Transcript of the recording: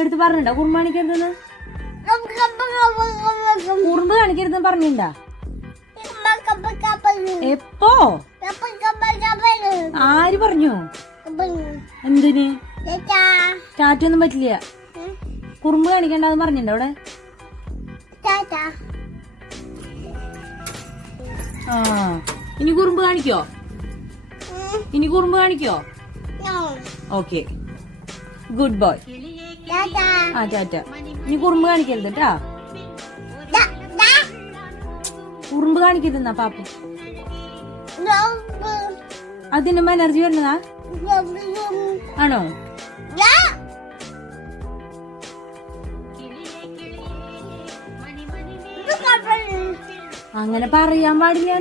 അടുത്ത് പറഞ്ഞിട്ടുണ്ടോ കുറുമ്പ് കാണിക്കരുതെന്ന് കുറുമ്പ് കാണിക്കരുതെന്ന് പറഞ്ഞിട്ടുണ്ടാ എപ്പോ? ആര് പറഞ്ഞു? എന്തിന്? ടാറ്റൊന്നും പറ്റില്ല. കുറുമ്പ് കാണിക്കണ്ടെന്ന് പറഞ്ഞിട്ടുണ്ടോ അവിടെ? ആ. ഇനി കുറുമ്പ് കാണിക്കോ? ഇനി കുറുമ്പ് കാണിക്കോ? ഓക്കെ ഗുഡ് ബോയ് ആ ടാറ്റ ഇനി കുറുമ്പ് കാണിക്കരുത് കേട്ടാ കുറുമ്പ് കാണിക്കരുതെന്നാ പാപ്പ. അതിനും എനർജി വരുന്നതാ? ആണോ? അങ്ങനെ പറയാൻ പാടില്ല